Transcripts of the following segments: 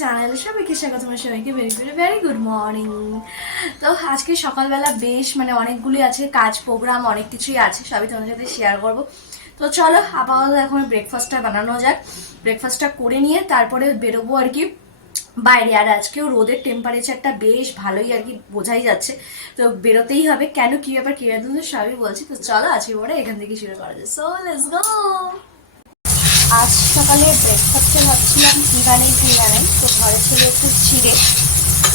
Channel সবাইকে স্বাগত, আমার সবাইকে very very very good morning তো আজকে সকালবেলা বেশ মানে অনেকগুলি আছে, কাজ প্রোগ্রাম অনেক কিছুই আছে, সবই তোমার সাথে শেয়ার করব। তো চলো, আপাতত এখন ব্রেকফাস্টটা বানানো যাক। ব্রেকফাস্টটা করে নিয়ে তারপরে বেরোবো আর কি বাইরে। আর আজকেও রোদের টেম্পারেচারটা বেশ ভালোই আর কি বোঝাই যাচ্ছে। তো বেরোতেই হবে। কেন, কি ব্যাপার কি ব্যাপার সবই বলছি। তো চলো আজকে পরে এখান থেকে শুরু করা যায় সো লেটস গো আজ সকালে ব্রেকফাস্টে ভাবছিলাম কী বানাই কী বানাই তো ঘরে ছিল একটু চিড়ে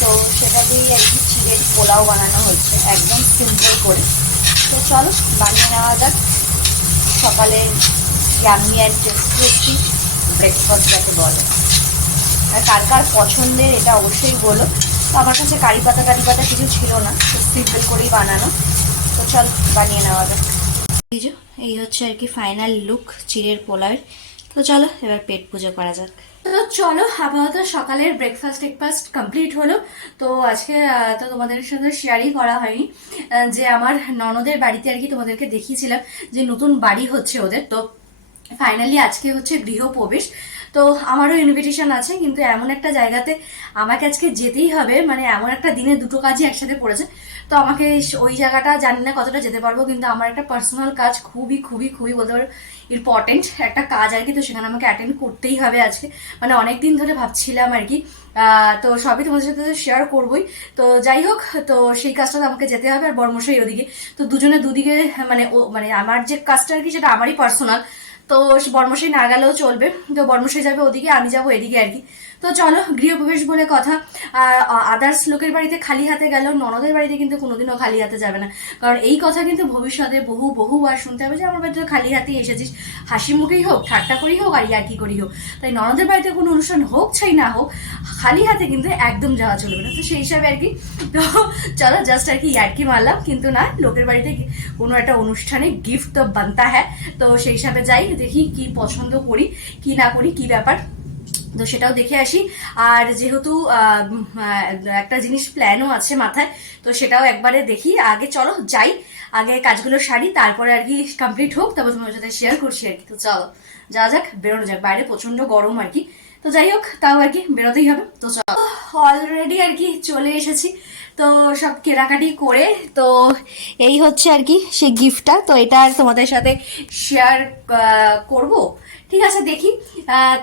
তো সেটা দিয়েই আর কি চিড়ের পোলাও বানানো হয়েছে, একদম সিম্পল করে। তো চলো, বানিয়ে নেওয়া যাক। সকালে ইয়ামি অ্যান্ড টেস্টি ব্রেকফাস্ট যাকে বলে। আর কার কার পছন্দের এটা অবশ্যই বলো। তো আমার কাছে কারি পাতা কারি পাতা কিছু ছিল না, তো সিম্পল করেই বানানো। তো চল, বানিয়ে নেওয়া যাক। এই হচ্ছে আর কি ফাইনাল লুক চিড়ের পোলাওয়ের। তো চলো, এবার পেট পুজো করা যাক। তো চলো, আপাতত সকালের ব্রেকফাস্ট টেকফাস্ট কমপ্লিট হলো। তো আজকে তো তোমাদের সাথে শেয়ারই করা হয়নি। যে আমার ননদের বাড়িতে আর কি তোমাদেরকে দেখিয়েছিলাম যে নতুন বাড়ি হচ্ছে ওদের। তো ফাইনালি আজকে হচ্ছে গৃহপ্রবেশ। তো আমারও ইনভিটেশন আছে, কিন্তু এমন একটা জায়গাতে আমাকে আজকে যেতেই হবে। মানে এমন একটা দিনে দুটো কাজই একসাথে পড়েছে। তো আমাকে ওই জায়গাটা, জানি না কতটা যেতে পারব, কিন্তু আমার একটা পার্সোনাল কাজ খুবই খুবই খুবই বলতে পারো ইম্পর্টেন্ট একটা কাজ আর কি, তো সেখানে আমাকে অ্যাটেন্ড করতেই হবে আজকে। মানে অনেক দিন ধরে ভাবছিলাম আর কি তো সবই তোমাদের সাথে শেয়ার করবোই। তো যাই হোক, তো সেই কাজটা তো আমাকে যেতে হবে আর বর্মশাই ওদিকে। তো দুজনে দুদিকে মানে ও মানে আমার যে কাজটা আর কি, সেটা আমারই পার্সোনাল তো বর্মশাই না গেলেও চলবে। তো বর্মশাই যাবে ওদিকে, আমি যাব এদিকে আর কি। তো চলো, গৃহপ্রবেশ বলে কথা। আদার্স লোকের বাড়িতে খালি হাতে গেলেও ননদের বাড়িতে কিন্তু কোনোদিনও খালি হাতে যাবে না। কারণ এই কথা কিন্তু ভবিষ্যতে বহু, বহুবার শুনতে হবে যে, আমার বাড়িতে খালি হাতেই এসেছিস। হাসি মুখেই হোক, ঠাট্টা করেই হোক, আর ইয়ার্কি করেই হোক। তাই ননদের বাড়িতে কোনো অনুষ্ঠান হোক চাই না হোক, খালি হাতে কিন্তু একদম যাওয়া চলবে না। তো সেই হিসাবে আর কি, তো চলো জাস্ট আর কি ইয়ার্কি মারলাম। কিন্তু না, লোকের বাড়িতে কোনো একটা অনুষ্ঠানে গিফট তো বানতা হ্যাঁ তো সেই হিসাবে যাই, দেখি কি পছন্দ করি, কি না করি, কি ব্যাপার। তো সেটাও দেখে আসি। আর যেহেতু একটা জিনিস প্ল্যানও আছে মাথায়, তো সেটাও একবারে দেখি। আগে চলো যাই, আগে কাজগুলো সারি, তারপরে আর কি কমপ্লিট হোক, তারপর তোমার সাথে শেয়ার করছি আর কি। তো চলো যা যাক, বেরোনো যাক। বাইরে প্রচণ্ড গরম আর কি। তো যাই হোক, তাও আর কি বেরোতেই হবে। তো চলো অলরেডি আর কি চলে এসেছি। তো সব কেনাকাটি করে, তো এই হচ্ছে আর কি সেই গিফটটা তো এটা আর তোমাদের সাথে শেয়ার করব। ঠিক আছে, দেখি।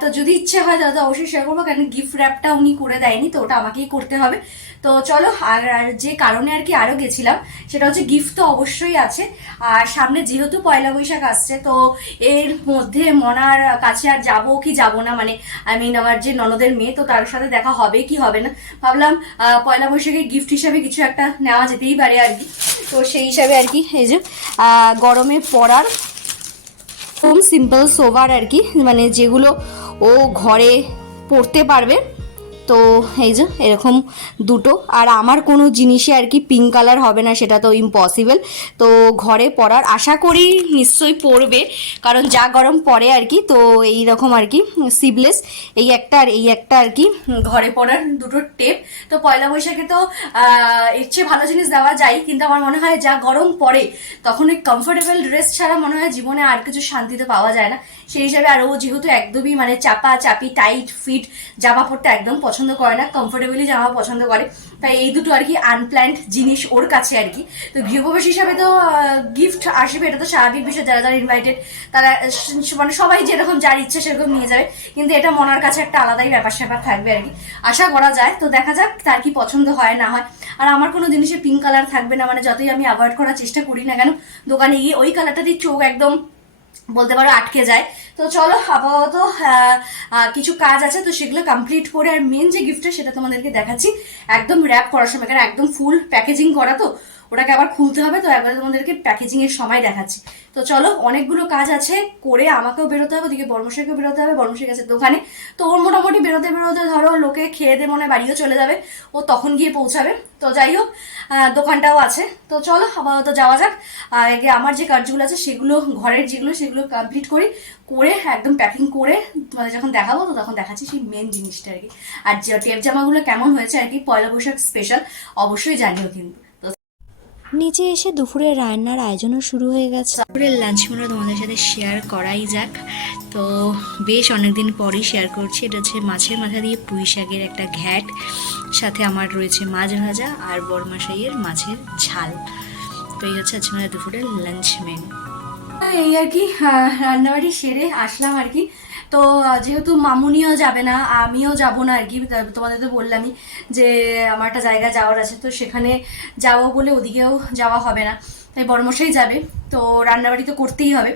তো যদি ইচ্ছে হয় তাহলে অবশ্যই শেয়ার করব। কারণ গিফট র্যাপটা উনি করে দেয়নি, তো ওটা আমাকেই করতে হবে। তো চলো, আর আর যে কারণে আর কি আরও গেছিলাম, সেটা হচ্ছে গিফট তো অবশ্যই আছে। আর সামনে যেহেতু পয়লা বৈশাখ আসছে, তো এর মধ্যে মনার কাছে আর যাব কি যাব না মানে আই মিন আমার যে ননদের মেয়ে, তো তার সাথে দেখা হবে কি হবে না, ভাবলাম পয়লা বৈশাখে গিফট হিসাবে কিছু একটা নেওয়া যেতেই পারে আর কি। তো সেই হিসাবে আর কি, এই যে গরমে পড়ার হোম সিম্পল সোভার আর কি মানে যেগুলো ও ঘরে পড়তে পারবে। তো এই যে, এরকম দুটো। আর আমার কোনো জিনিসে আর কি পিঙ্ক কালার হবে না, সেটা তো ইম্পসিবল তো ঘরে পরার আশা করি নিশ্চয়ই পরবে, কারণ যা গরম পড়ে আর কি, তো এই রকম আর কি সিবলেস এই একটা আর এই একটা আর কি, ঘরে পরার দুটো টেপ তো পয়লা বৈশাখে তো এর চেয়ে ভালো জিনিস দেওয়া যায়, কিন্তু আমার মনে হয় যা গরম পড়ে তখন ওই কমফোর্টেবল ড্রেস ছাড়া মনে হয় জীবনে আর কিছু শান্তিতে পাওয়া যায় না। সেই হিসাবে আর ও যেহেতু একদমই মানে চাপা, চাপি টাইট ফিট জামা পরতে একদম পছন্দ করে না কমফোর্টেবলি জামা পছন্দ করে। তাই এই দুটো আর কি আনপ্ল্যান্ড জিনিস ওর কাছে আর কি। তো গৃহপ্রবেশ হিসাবে তো গিফট আসবে, এটা তো স্বাভাবিক বিষয়, যারা যারা ইনভাইটেড তারা মানে সবাই যেরকম যার ইচ্ছে সেরকম নিয়ে যাবে। কিন্তু এটা মনার কাছে একটা আলাদাই ব্যাপার স্যাপার থাকবে আর কি। আশা করা যায়, তো দেখা যাক তার কি পছন্দ হয়, না হয়। আর আমার কোনো জিনিসে পিঙ্ক কালার থাকবে না মানে যতই আমি অ্যাভয়েড করার চেষ্টা করি না কেন, দোকানে গিয়ে ওই কালারটাতেই চোখ একদম বলতে পারো আটকে যায়। তো চলো আপাতত আহ, কিছু কাজ আছে তো সেগুলো কমপ্লিট করে আর মেন যে গিফটটা সেটা তোমাদেরকে দেখাচ্ছি। একদম র্যাপ করার সময় কারণ একদম ফুল প্যাকেজিং করা তো। ওটাকে আবার খুলতে হবে, তো একবার তোমাদেরকে প্যাকেজিং এর সময় দেখাচ্ছি। তো চলো, অনেকগুলো কাজ আছে, করে আমাকেও বেরোতে হবে, ওদিকে বর্মশাইকেও বেরোতে হবে বর্মশাই গেছে দোকানে। তো ওর মোটামুটি বেরোতে বেরোতে ধরো লোকে খেয়ে দিয়ে মনে বাড়িও চলে যাবে, ও তখন গিয়ে পৌঁছাবে। তো যাই হোক দোকানটাও আছে। তো চলো, আপাতত যাওয়া যাক। আর আগে আমার যে কাজগুলো আছে, সেগুলো, ঘরের যেগুলো, সেগুলো কমপ্লিট করি, করে একদম প্যাকিং করে তোমাদের যখন দেখাবো, তো তখন দেখাচ্ছি সেই মেন জিনিসটা আর কি। আর টেপ জামাগুলো কেমন হয়েছে আর কি, পয়লা বৈশাখ স্পেশাল অবশ্যই জানিও কিন্তু। নিচে এসে দুপুরের রান্নার আয়োজনও শুরু হয়ে গেছে। দুপুরের লাঞ্চ মেনু তোমাদের সাথে শেয়ার করাই যাক। তো বেশ অনেকদিন পরই শেয়ার করছি। এটা হচ্ছে মাছের মাথা দিয়ে পুঁই শাকের একটা ঘ্যাট। সাথে আমার রয়েছে মাছ ভাজা আর বরমাশাইয়ের মাছের ঝাল। তো এই হচ্ছে আজকে আমাদের দুপুরের লাঞ্চ মেনু এই আর কি আহ, রান্নাবাড়ি সেরে আসলাম আর কি। তো যেহেতু মামুনিও যাবে না, আমিও যাব না আর কি তোমাদের তো বললামই যে আমার একটা জায়গা যাওয়ার আছে, তো সেখানে যাব বলে ওদিকেও যাওয়া হবে না। তাই বড়মশাই যাবে, তো রান্নাবাড়ি তো করতেই হবে।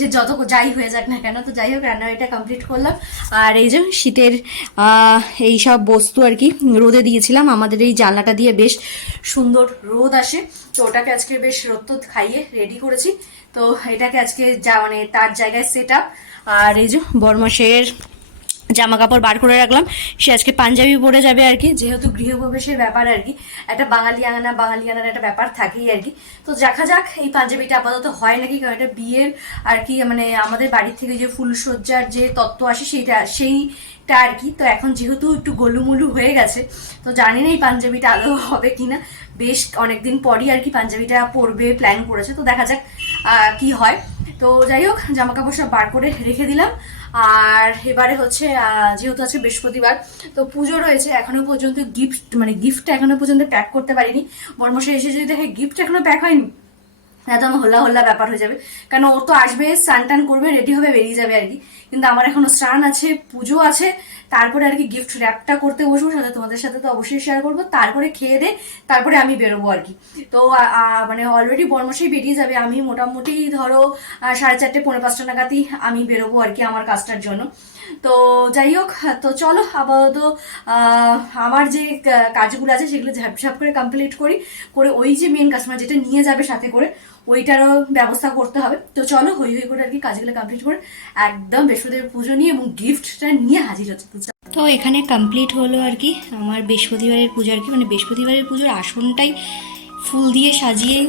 সে যত যাই হয়ে যাক না কেন, তো যাই হোক, রান্নাবাড়িটা কমপ্লিট করলাম। আর এই যে শীতের এই সব বস্তু আর কি রোদে দিয়েছিলাম, আমাদের এই জানলাটা দিয়ে বেশ সুন্দর রোদ আসে। তো ওটাকে আজকে বেশ রোদ খাইয়ে রেডি করেছি। তো এটাকে আজকে যা মানে তার জায়গায় সেট আপ আর এই যে বরমাসের জামা কাপড় বার করে রাখলাম, সে আজকে পাঞ্জাবি পরে যাবে আর কি, যেহেতু গৃহপ্রবেশের ব্যাপার আর কি, একটা বাঙালি আঙানা বাঙালি আনার একটা ব্যাপার থাকেই আর কি। তো দেখা যাক এই পাঞ্জাবিটা আপাতত হয় নাকি, কারণ এটা বিয়ের আর কি মানে আমাদের বাড়ির থেকে যে ফুলসজ্জার যে তত্ত্ব আসে সেইটা সেইটা আর কি। তো এখন যেহেতু একটু গোলুমুলু হয়ে গেছে, তো জানি না এই পাঞ্জাবিটা আদৌ হবে কিনা। বেশ অনেকদিন পরই আর কি পাঞ্জাবিটা পরবে প্ল্যান করেছে, তো দেখা যাক কি হয়। তো যাই হোক জামা কাপড় সব বার করে রেখে দিলাম। আর এবারে হচ্ছে যেহেতু আছে বৃহস্পতিবার, তো পুজো রয়েছে এখনও পর্যন্ত গিফট মানে গিফটটা এখনও পর্যন্ত প্যাক করতে পারিনি। বর্মশে এসে যদি দেখে গিফট এখনও প্যাক হয়নি একদম হোল্লা হোল্লা ব্যাপার হয়ে যাবে। কারণ ও তো আসবে, স্নান টান করবে রেডি হবে, বেরিয়ে যাবে আর কি। কিন্তু আমার এখনও স্নান আছে, পুজো আছে, তারপরে আর কি গিফট র্যাপটা করতে বসবো, সাথে তোমাদের সাথে তো অবশ্যই শেয়ার করব। তারপরে খেয়ে দে, তারপরে আমি বেরোবো আর কি। তো মানে অলরেডি বর্মশাই বেরিয়ে যাবে, আমি মোটামুটি ধরো সাড়ে চারটে পনেরো পাঁচটা নাগাদই আমি বেরোবো আর কি আমার কাজটার জন্য। তো, যাই হোক, তো চলো, আপাতত আমার যে কাজগুলো আছে, সেগুলো ঝাপঝাপ করে কমপ্লিট করি, করে ওই যে মেন কাস্টমার যেটা নিয়ে যাবে সাথে করে ওইটারও ব্যবস্থা করতে হবে। তো চলো হই হই করে আর কি কাজগুলো কমপ্লিট করে একদম বৃহস্পতিবার পুজো নিয়ে এবং গিফটটা নিয়ে হাজির হচ্ছে তো তো এখানে কমপ্লিট হলো আর কি আমার বৃহস্পতিবারের পুজো আর কি। মানে বৃহস্পতিবারের পুজোর আসনটাই ফুল দিয়ে সাজিয়ে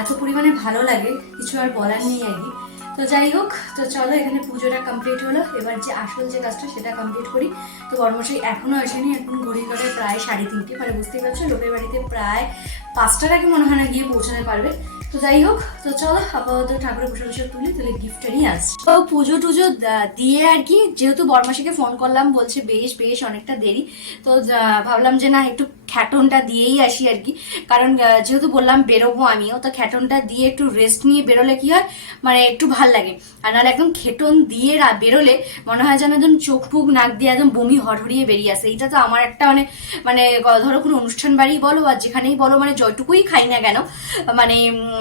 এত পরিমাণে ভালো লাগে কিছু আর বলার নেই আর কি। তো যাই হোক, তো চলো এখানে পুজোটা কমপ্লিট হলো। এবার যে আসল যে কাজটা সেটা কমপ্লিট করি। তো বর্মশাই এখনও আসেনি, এখন ঘড়ি করে প্রায় সাড়ে তিনটে। মানে বুঝতেই পারছ, লোকের বাড়িতে প্রায় পাঁচটার আগে মনে হয় না গিয়ে পৌঁছাতে পারবে। তো যাই হোক, তো চলো আপাতত ঠাকুরের বসে বসে তুলি তুলে গিফটটা নিয়ে আসছি। তো পুজো টুজো দিয়ে আর কি, যেহেতু বর্মাসিকে ফোন করলাম, বলছে বেশ বেশ অনেকটা দেরি। তো ভাবলাম যে না, একটু খ্যাটনটা দিয়েই আসি আর কি। কারণ যেহেতু বললাম বেরোবো আমিও, তো খ্যাটনটা দিয়ে একটু রেস্ট নিয়ে বেরোলে কি হয় মানে একটু ভালো লাগে। আর নাহলে একদম খেটন দিয়ে বেরোলে মনে হয় যেন একদম চোখ ফুক, নাক দিয়ে একদম বমি হরহরিয়ে বেরিয়ে আসে। এটা তো আমার একটা মানে মানে ধরো কোনো অনুষ্ঠান বাড়ি বলো আর যেখানেই বলো মানে যতটুকুই খাই না কেন মানে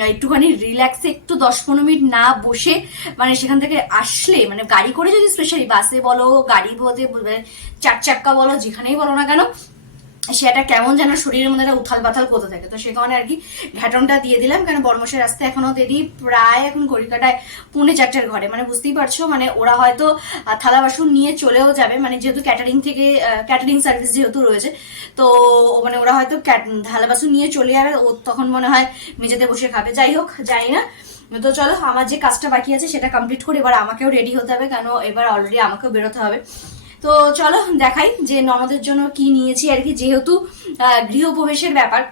একটুখানি রিল্যাক্সে একটু দশ পনেরো মিনিট না বসে মানে সেখান থেকে আসলে মানে গাড়ি করে যদি স্পেশালি বাসে বলো, গাড়ি বলতে চার চাক্কা বলো, যেখানেই বলো না কেন সেটা কেমন যেন শরীরের মধ্যে একটা উথাল পাথাল করতে থাকে। তো সে কারণে আর কি ঘাটনটা দিয়ে দিলাম, কেন বর্মশের রাস্তা এখনও দেরি প্রায় এখন ঘড়ি কাটায় পুনে চারটের ঘরে। মানে বুঝতেই পারছ মানে ওরা হয়তো থালা বাসন নিয়ে চলেও যাবে মানে যেহেতু ক্যাটারিং থেকে ক্যাটারিং সার্ভিস যেহেতু রয়েছে, তো মানে ওরা হয়তো থালা বাসন নিয়ে চলে যাবে, ও তখন মনে হয় মেঝেতে বসে খাবে। যাই হোক জানি না। তো চলো, আমার যে কাজটা বাকি আছে সেটা কমপ্লিট করে এবার আমাকেও রেডি হতে হবে, কেন এবার অলরেডি আমাকেও বেরোতে হবে। তো চলো দেখাই যে ননদের জন্য কি নিয়েছি আর কি, যেহেতু গৃহপ্রবেশের ব্যাপার।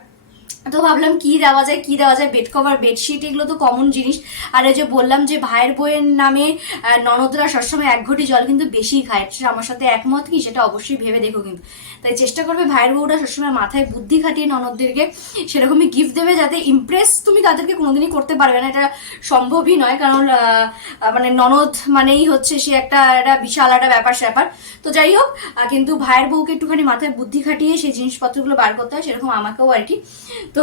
তো ভাবলাম কি দেওয়া যায়, কি দেওয়া যায় বেড কভার বেডশিট এগুলো তো কমন জিনিস। আর এই যে বললাম যে ভাইয়ের বইয়ের নামে ননদরা সবসময় এক ঘটি জল কিন্তু বেশি খায়। সেটা আমার সাথে একমত কি, সেটা অবশ্যই ভেবে দেখো কিন্তু। তাই চেষ্টা করবে ভাইয়ের বউরা সবসময় মাথায় বুদ্ধি খাটিয়ে ননদদেরকে সেরকমই গিফট দেবে যাতে ইমপ্রেস তুমি তাদেরকে কোনোদিনই করতে পারবে না। এটা সম্ভবই নয়, কারণ মানে ননদ মানেই হচ্ছে সে একটা একটা বিশাল একটা ব্যাপার স্যাপার। তো যাই হোক কিন্তু ভাইয়ের বউকে একটুখানি মাথায় বুদ্ধি খাটিয়ে সেই জিনিসপত্রগুলো বার করতে হয়, সেরকম আমাকেও আর কি। তো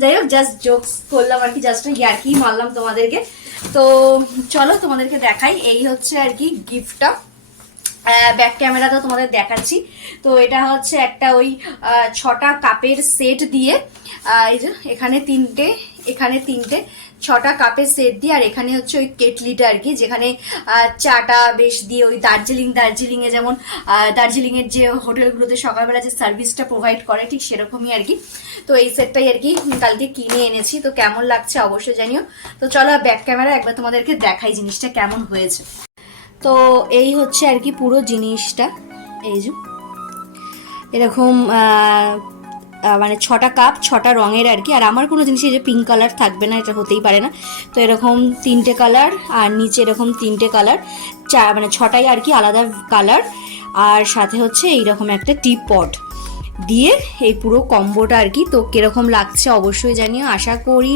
যাই হোক জাস্ট জোকস করলাম আর কি জাস্ট ইয়ার্কি মারলাম তোমাদেরকে। তো চলো তোমাদেরকে দেখাই, এই হচ্ছে আর কি গিফটটা ব্যাক ক্যামেরাতে তোমাদের দেখাচ্ছি। তো এটা হচ্ছে একটা ওই ছটা কাপের সেট দিয়ে এই যে এখানে তিনটে এখানে তিনটে, ছটা কাপের সেট দিয়ে, আর এখানে হচ্ছে ওই কেটলিটা আর কি, যেখানে চাটা বেশ দিয়ে ওই দার্জিলিং, দার্জিলিংয়ে যেমন দার্জিলিংয়ের যে হোটেলগুলোতে সকালবেলা যে সার্ভিসটা প্রোভাইড করে, ঠিক সেরকমই আর কি। তো এই সেটটাই আর কি কালকে কিনে এনেছি। তো কেমন লাগছে অবশ্যই জানিও। তো চলো ব্যাক ক্যামেরা একবার তোমাদেরকে দেখাই জিনিসটা কেমন হয়েছে। তো এই হচ্ছে আর কি পুরো জিনিসটা। এই যে। এরকম মানে ছটা কাপ, ছটা রঙের আর কি। আর আমার কোনো জিনিসে যে পিঙ্ক কালার থাকবে না, এটা হতেই পারে না। তো এরকম তিনটে কালার আর নিচে এরকম তিনটে কালার চা মানে ছটাই আর কি আলাদা কালার আর সাথে হচ্ছে এইরকম একটা টিপ পট দিয়ে এই পুরো কম্বোটা আর কি। তো কীরকম লাগছে অবশ্যই জানিও। আশা করি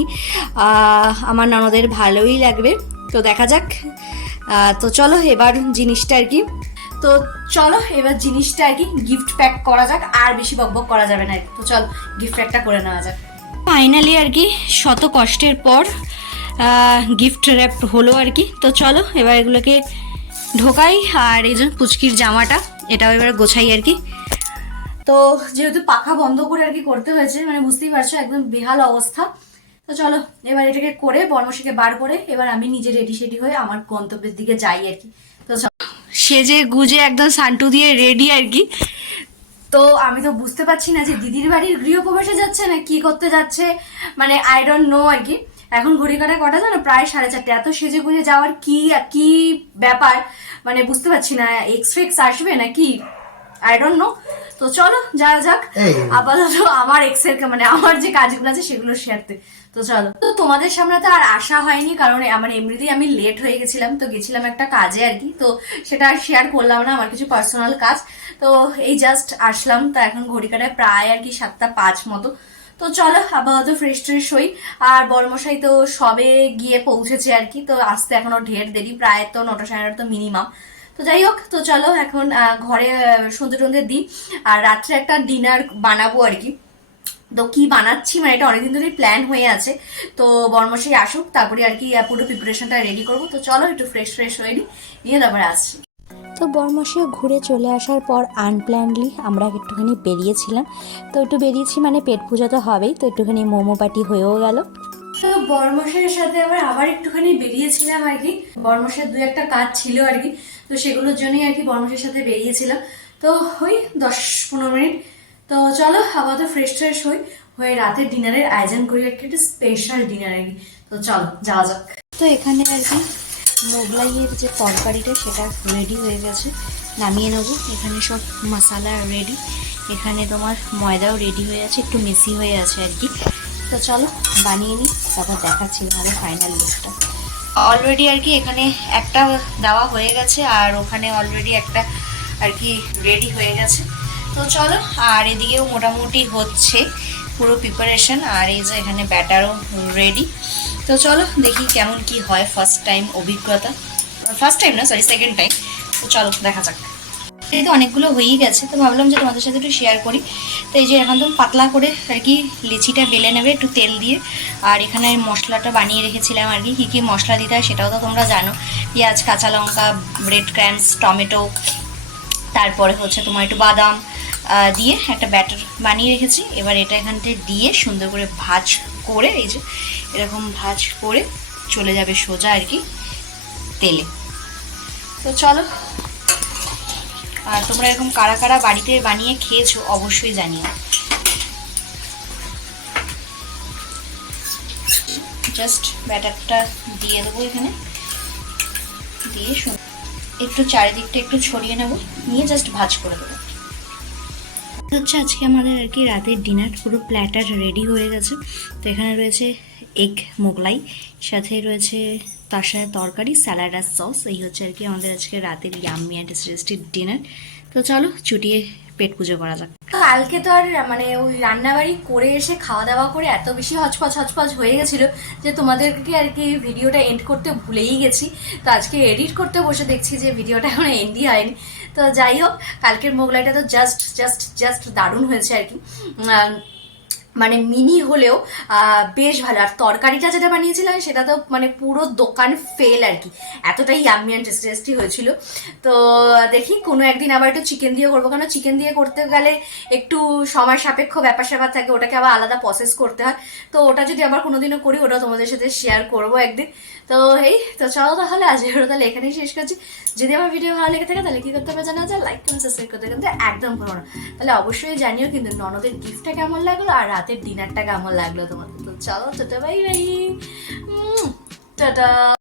আমার ননদের ভালোই লাগবে। তো দেখা যাক। তো চলো এবার জিনিসটা আর কি। তো চলো এবার জিনিসটা আর কি গিফট প্যাক করা যাক আর বেশি বকবক করা যাবে না তো চলো গিফট প্যাকটা করে নেওয়া যাক। ফাইনালি আর কি শত কষ্টের পর গিফট র্যাপ হলো আর কি। তো চলো এবার এগুলোকে ঢোকাই আর এই জন্য পুচকির জামাটা এটাও এবার গোছাই আর কি। তো যেহেতু পাখা বন্ধ করে আর কি করতে হয়েছে মানে বুঝতেই পারছ একদম বেহাল অবস্থা। তো চলো এবার এটাকে করে বর্মশীকে বার করে এবার আমি নিজে রেডি সেডি হয়ে আমার গন্তব্যের দিকে যাই আর কি। তো সেজে গুজে একদম সান্টু দিয়ে রেডি আর কি। তো আমি তো বুঝতে পারছি না যে দিদির বাড়ির গৃহপ্রবেশে যাচ্ছে না কি করতে যাচ্ছে মানে আই ডোন্ট নো আর কি। এখন ঘড়ি কাটা কটা জানো? প্রায় সাড়ে চারটে। এত সেজে গুজে যাওয়ার কি কি ব্যাপার? মানে বুঝতে পারছি না এক্স ফেক্স আসবে না কি আই ডোন্ট নো তো চলো যাওয়া যাক। আপাতত আমার এক্সের মানে আমার যে কাজগুলো আছে সেগুলো শেয়ারতে তো চলো। তো তোমাদের সামনে তো আর আসা হয়নি, কারণ আমার এমনিতেই আমি লেট হয়ে গেছিলাম, তো গেছিলাম একটা কাজে আর কি। তো সেটা আর শেয়ার করলাম না, আমার কিছু পার্সোনাল কাজ। তো এই জাস্ট আসলাম, তো এখন ঘড়ি কাটায় প্রায় আর কি সাতটা পাঁচ মতো। তো চলো, আপাতত ফ্রেশ ট্রেশ হই। আর বর্মশাই তো সবে গিয়ে পৌঁছেছে আর কি, তো আসতে এখনও ঢের দেরি, প্রায় তো নটা সাড়ে নটা তো মিনিমাম তো যাই হোক, তো চলো এখন ঘরে সন্ধে টন্ধে দিই। আর রাত্রে একটা ডিনার বানাবো আর কি। তো কি বানাচ্ছি মানে এটা অনেকদিন ধরেই প্ল্যান হয়ে আছে। তো বর্মশাই আসুক তারপরে আর কি পুরো প্রিপারেশনটা রেডি করব। তো চলো একটু ফ্রেশ ফ্রেশ হয়ে নিই নিয়ে তারপরে আসছি। তো বরমাসে ঘুরে চলে আসার পর আনপ্ল্যানলি আমরা একটুখানি বেরিয়েছিলাম। তো একটু বেরিয়েছি মানে পেট পূজা তো হবেই তো একটুখানি মোমো পাটি হয়েও গেল। তো বর্মশের সাথে আবার আবার একটুখানি বেরিয়েছিলাম আর কি। বর্মশের দু একটা কাজ ছিল আর কি। তো সেগুলোর জন্যই আর কি বর্মশের সাথে বেরিয়েছিলাম। তো ওই দশ পনেরো মিনিট তো চলো, আপাতত ফ্রেশ ট্রেশ হই। হয়ে রাতের ডিনারের আয়োজন করি, আর একটা স্পেশাল ডিনার আর তো চলো, যাওয়া যাক। তো এখানে আর কি, মোগলাইয়ের যে তরকারিটা, সেটা রেডি হয়ে গেছে। নামিয়ে নেব। এখানে সব মশলা রেডি এখানে তোমার ময়দাও রেডি হয়ে আছে, একটু মেসি হয়ে আছে আর কি। তো চলো, বানিয়ে নিই, তারপর দেখাচ্ছি ভালো ফাইনাল লুকটা অলরেডি আর কি এখানে একটা দেওয়া হয়ে গেছে, আর ওখানে অলরেডি একটা আর কি রেডি হয়ে গেছে। তো চলো, আর এদিকেও মোটামুটি হচ্ছে পুরো প্রিপারেশন আর এই যে এখানে ব্যাটারও রেডি তো চলো, দেখি কেমন কি হয় ফার্স্ট টাইম অভিজ্ঞতা। ফার্স্ট টাইম না সরি সেকেন্ড টাইম তো চলো, দেখা যাক। এই তো অনেকগুলো হয়েই গেছে, তো ভাবলাম যে তোমাদের সাথে একটু শেয়ার করি। তো এই যে এখন তো পাতলা করে আর কি লিচিটা বেলে নেবে একটু তেল দিয়ে। আর এখানে মশলাটা বানিয়ে রেখেছিলাম আর কি, কী কী মশলা দিতে হয় সেটাও তো তোমরা জানো। পেঁয়াজ, কাঁচা লঙ্কা ব্রেড ক্র্যাম্পস টমেটো, তারপরে হচ্ছে তোমার একটু বাদাম দিয়ে একটা ব্যাটার বানিয়ে রেখেছি। এবার এটা এখানতে দিয়ে সুন্দর করে ভাজ করে, এই যে এরকম ভাজ করে চলে যাবে সোজা আর কি তেলে। তো চলো আর তোমরা এরকম কারা কারা বাড়িতে বানিয়ে খেয়েছো অবশ্যই জানিও। জাস্ট ব্যাটারটা দিয়ে দেবো এখানে। দিয়ে একটু চারিদিকটা একটু ছড়িয়ে নেব, নিয়ে জাস্ট ভাজ করে দেবো। হচ্ছে আজকে আমাদের আর কি রাতের ডিনার পুরো প্ল্যাটার রেডি হয়ে গেছে। তো এখানে রয়েছে এগ মোগলাই, সাথে রয়েছে তার সাথে তরকারি স্যালাড আর সস এই হচ্ছে আর কি আমাদের আজকে রাতের ইয়াম্মি অ্যান্ড টেস্টি ডিনার তো চলো, চুটিয়ে পেট পুজো করা যাক। কালকে তো আর মানে ওই রান্নাবাড়ি করে এসে খাওয়া দাওয়া করে এত বেশি হচপচ হচপচ হয়ে গেছিল যে তোমাদেরকে আর কি ভিডিওটা এন্ড করতে ভুলেই গেছি। তো আজকে এডিট করতে বসে দেখছি যে ভিডিওটা এখনও এন্ডই হয়নি। তো যাই হোক কালকের মোগলাইটা তো জাস্ট জাস্ট জাস্ট দারুণ হয়েছে আর কি। মানে মিনি হলেও বেশ ভালো। আর তরকারিটা যেটা বানিয়েছিলাম সেটা তো মানে পুরো দোকান ফেল আর কি। এতটাই ইয়াম্মি অ্যান্ড টেস্টি টেস্টি হয়েছিল। তো দেখি কোনো একদিন আবার একটু চিকেন দিয়ে করব। কেন চিকেন দিয়ে করতে গেলে একটু সময় সাপেক্ষ, ব্যাপার স্যাপার থাকে, ওটাকে আবার আলাদা প্রসেস করতে হয়। তো ওটা যদি আবার কোনোদিনও করি ওটাও তোমাদের সাথে শেয়ার করব একদিন। তো এই, তো চলো তাহলে, আজ ভিডিও তাহলে এখানেই শেষ করছি। যদি আমার ভিডিও ভালো লেগে থাকে, তাহলে কী করতে হবে জানা যায় লাইক কমেন্ট সাবস্ক্রাইব করতে কিন্তু একদম ভুলো না। তাহলে অবশ্যই জানিও কিন্তু ননদের গিফটটা কেমন লাগল, আর রাতের ডিনারটা কেমন লাগল তোমাদের? তো চলো টাটা বাই বাই টাটা।